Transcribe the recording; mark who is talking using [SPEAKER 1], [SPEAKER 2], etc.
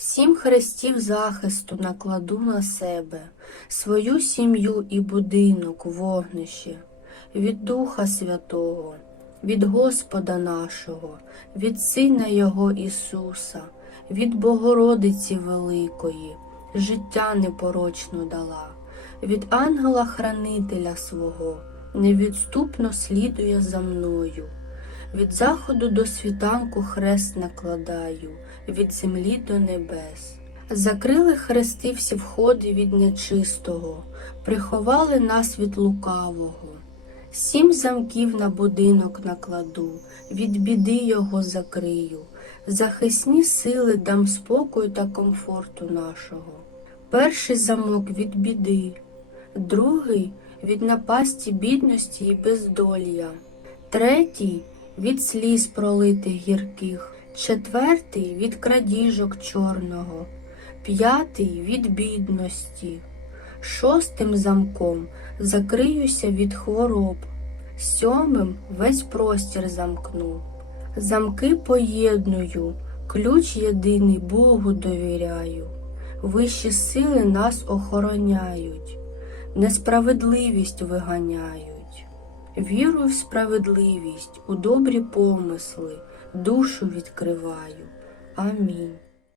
[SPEAKER 1] Сім хрестів захисту накладу на себе, свою сім'ю і будинок, вогнище, від Духа Святого, від Господа нашого, від Сина Його Ісуса, від Богородиці Великої, життя непорочно дала, від ангела-хранителя свого, невідступно слідує за мною. Від заходу до світанку хрест накладаю, від землі до небес. Закрили хрести всі входи від нечистого, приховали нас від лукавого. Сім замків на будинок накладу, від біди його закрию, захисні сили дам спокою та комфорту нашого. Перший замок від біди, другий від напасті бідності і бездолія, третій від сліз пролитих гірких, четвертий від крадіжок чорного, п'ятий від бідності, шостим замком закриюся від хвороб, сьомим весь простір замкну. Замки поєдную, ключ єдиний Богу довіряю. Вищі сили нас охороняють, несправедливість виганяють. Вірую в справедливість, у добрі помисли, душу відкриваю. Амінь.